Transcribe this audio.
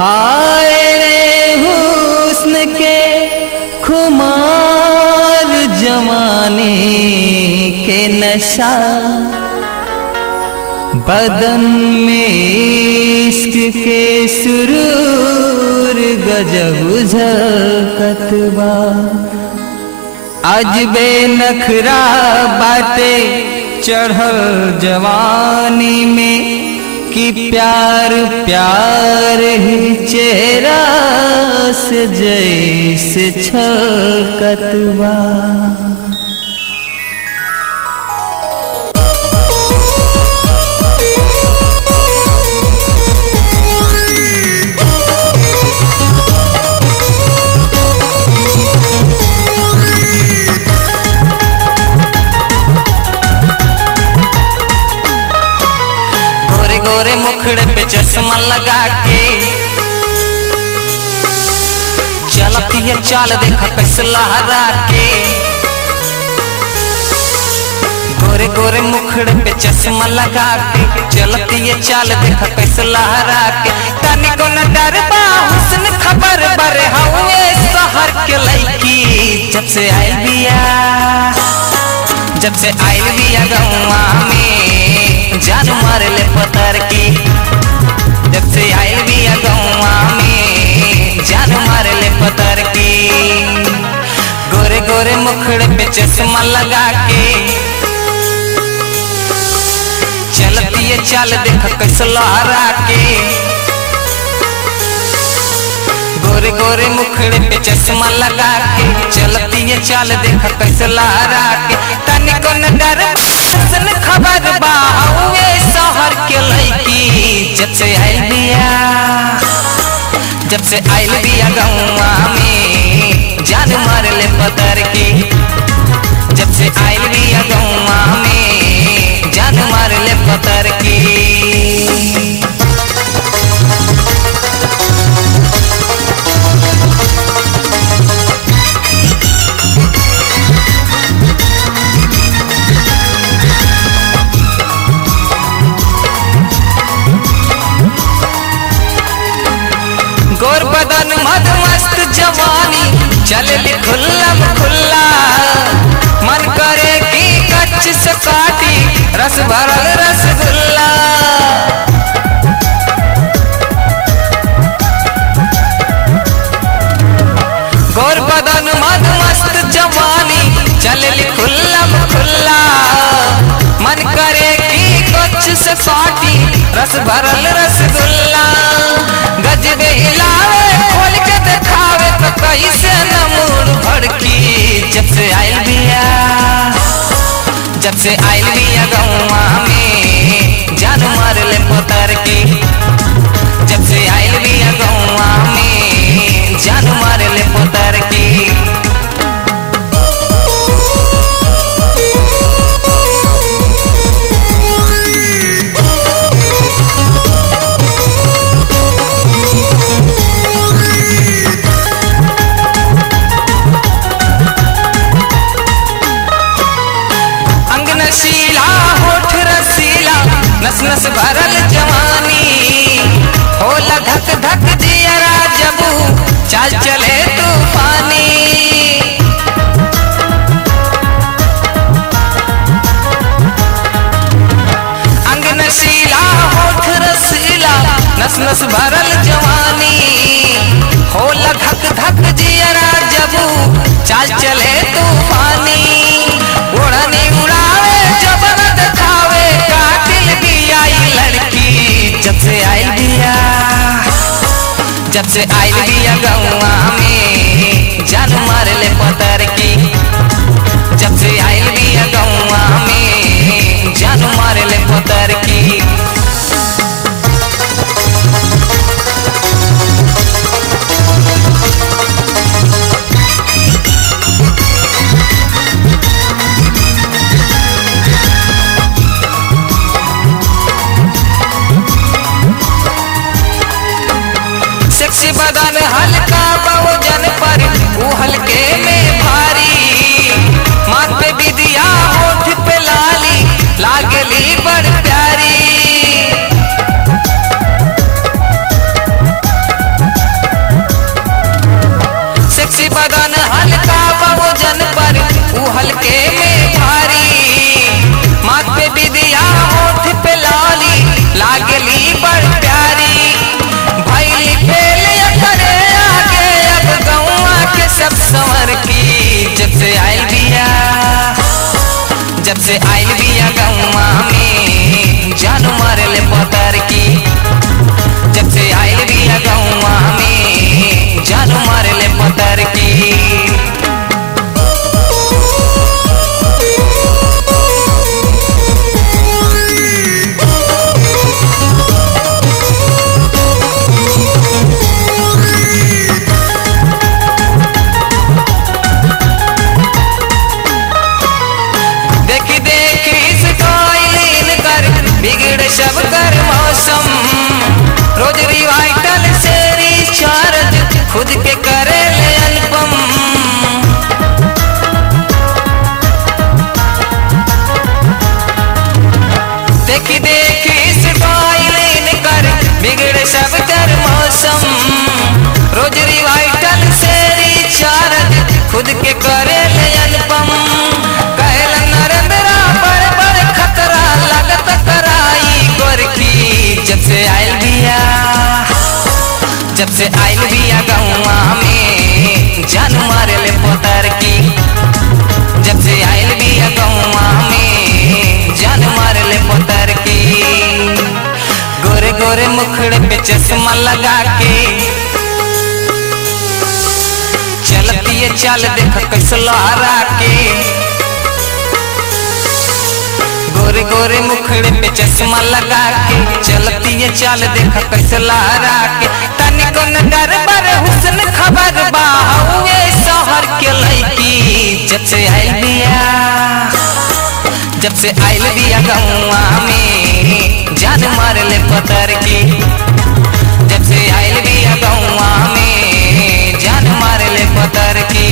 हाय रे हुस्न के खुमार जमाने के नशा, बदन में इश्क के सुरूर गजब झलकतबा। अजबे नखरा बातें चढ़ल जवानी में कि प्यार प्यार ही चेहरा से जैसे छलकतबा। गोरे मुखड़े पे चश्मा लगा के चलती है चाल, देखा कैसे लहरा के। गोरे गोरे मुखड़े पे चश्मा लगा के चलती है चाल, देखा कैसे लहरा के। तनी को न डर बा हुस्न खबर बरे हवे शहर के लड़की। जब से आई बिया गौवा में जान मार ले पतर की। जब से आई बिया गौवा में जान मार ले पतर की। गोरे गोरे मुखड़े पे चश्मा लगा के चलती है चाल, देखा कैसे लहरा के। गोरे गोरे मुखड़े पे चश्मा लगा के चलती है चाल, देखा कैसे लहरा के। तनी को न डर खबर बा हुए शहर के लड़की। जब से आइल बिया गौवा में जान मार ले पतर की। जब से आइल बिया गौवा में जान मार ले पतर की। गोर बदन मद मस्त जवानी चले खुल्लम खुल्ला। मन करे कि कच्च से काटी रस भरल रसगुल्ला। गोर बदन मद मस्त जवानी चले खुल्लम खुल्ला। मन करे कि कच्च से काटी रस भरल रसगुल्ला। गजबे हिलावे खोल के दिखावे तो कैसे न मूड भड़की। जब से आइल बिया गौवा में जान मार ले पतर की। जब से आइल बिया गौवा में जान मार ले पतर की। नशीला होठ रसीला नस नस भरल जवानी। होला धक धक जियरा जबू चाल चले तूफानी। अंग नशीला होठ रसीला नस नस भरल जवानी। होला धक धक जियरा जबू चाल चले तूफानी। उड़नी उड़ावे जबर दिखावे कातिल भी आई लड़की। जब से आइल बिया गौवा में जान मार ले पतर की। जब से आइल बिया गौवा में जान मार ले पतर की। सेक्सी बदन हल्का बहुजन पर वो हल्के में भारी। माथ पे बिदिया होठ पे लाली लागली बड़ प्यारी। से आइल बिया गौवा में जान मारे ले पतर की। जब से आइल बिया गौवा में जान मारे ले पतर की। बिगड़ सब कर मौसम रोज रिवाइटल से रिचार्ज खुद के करे ले अनुपम। देखी देखी स्टाइल कर बिगड़ सब कर मौसम रोज रिवाइटल से रिचार्ज खुद के करे ले अनुपम। जब से आइल बिया गौवा में जान मारे ले पतर की। जब से आइल बिया गौवा में जान मारे ले पतर की। गोरे गोरे मुखड़े पे चश्मा लगा के चलती है चाल देख कैसे लहरा के। गोरे गोरे मुखड़े पे चश्मा लगा के चलती है चाल देख कैसे लहरा के। तनिको न डर बर हुस्न खबर बा हुए शहर के लड़की। जब से आइल बिया जब से आइल बिया गौवा में जान मार ले पतर की। जब से आइल बिया गौवा में जान मार ले पतर की।